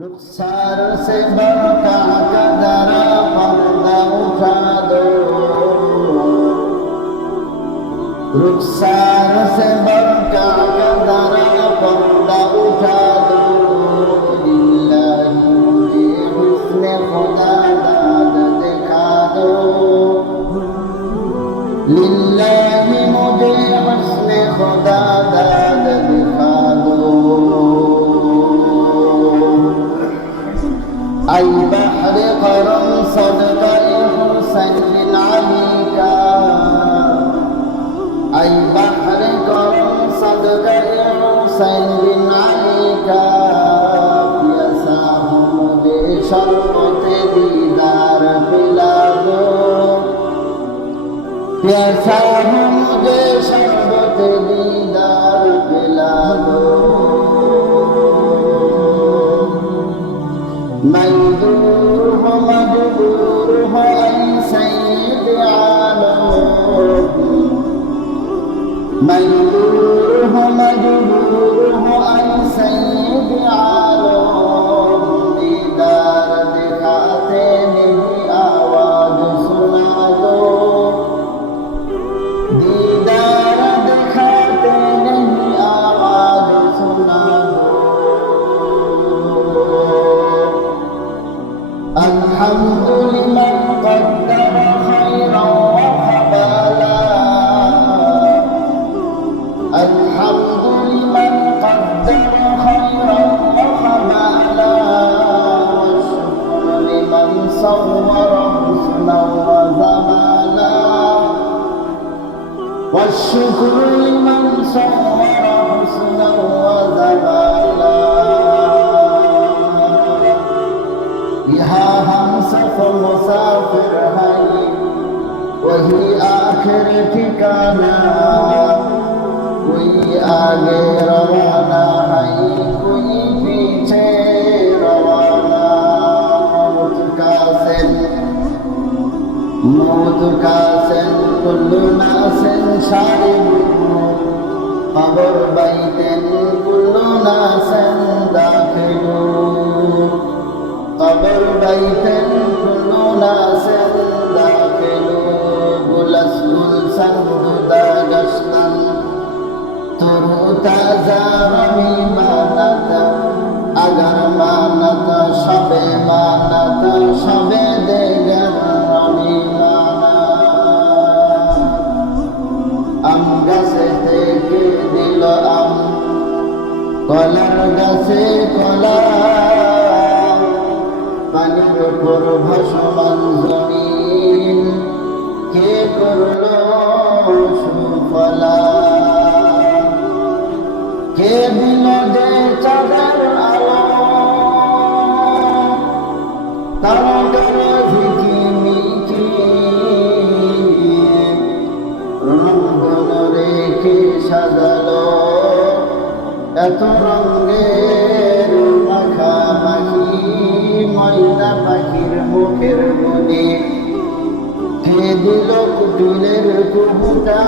रुखसार से बरका कदरा पर्दा उठा दो, रुखसार से बरका कदरा पर्दा उठा दो। लिल्लाही मुझे हुस्न खुदा दाद दिखा दो, लिल्लाही मुझे हुस्न खुदा दाद दिखा दो। أي بحر قرم صدق حسين عليك، أي بحر قرم صدق حسين عليك، प्यासा हूँ मुझे शरबत दीदार पिला दो, प्यासा हूँ मुझे शरबत दीदार पिला दो। मजबूर हो मजबूर हो ऐ सैयद आलम, मजबूर हो मजबूर हो ऐ सैयद आलम, दीदार दिखाते नहीं आवाज सुना दो, दीदार दिखाते नहीं आवाज सुना दो। الحمد لمن قدر خيرا وقبلا، الحمد لمن قدر خيرا وقبلا، والشكر لمن صور حسنا وجمالا، والشكر لمن صور حسنا وجمالا। यहाँ हम सफर मुसाफिर हैं, वही आखिर ठिकाना, कोई आगे रवाना है, कोई पीछे रवाना। मौत का सिन कुल्लु नासिन शारिब, कब्र बैतिन कुल्लु नासिन दाखिलू, قبر بيت كل ناس داخل، گلس گلشن جدا گشتن ترو تازه میماند، اگر ماند شب ماند شب دیگر میماند। আম গাছে থেকে দিল আম, কলার গাছে কলা, পানির উপর ভাসমান জমিন কে করলো সুফলা, কে দিল যে চাঁদের আলো, তারকার ঝিকিমিকি রঙ্গন রেখে সাজালো, এত রঙের মাখামাখি ময়না পাখির মুখের মনে, কে দিল কুটিলের কুহুটা।